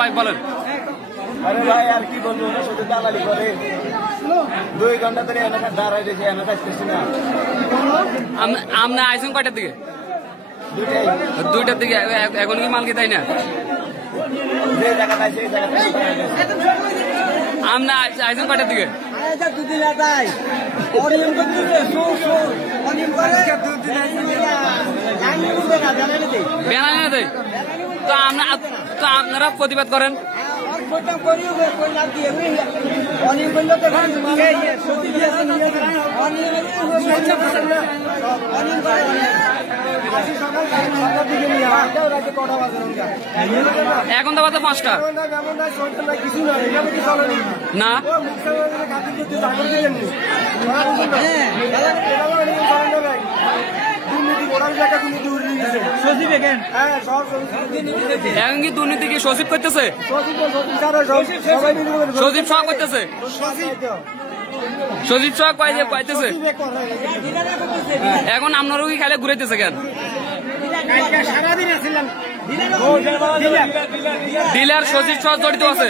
ভাই বলেন। আরে ভাই আর কি বলবো, না শুধু দালালি করে 2 ঘন্টা ধরে এলাকা দাঁড়াই রয়েছে, এলাকা আসতেছি না। আপনি আইসুন কয়টার দিকে? 2টার দিকে। এখন কি মাল কি তাই না? যে জায়গাটা আছে এই জায়গাটা আপনি আইসুন কয়টার দিকে? তো আপনারা প্রতিবাদ করেন। এখন তো বাজে 5টা না। এখন কি দুর্নীতি কি সচিব করতেছে? সচিব সহ করতেছে? সচিব সহ পাইতেছে? এখন আপনারও কি খালি ঘুরাইতেছে কেন? ডিলার সচিব সহ জড়িত আছে।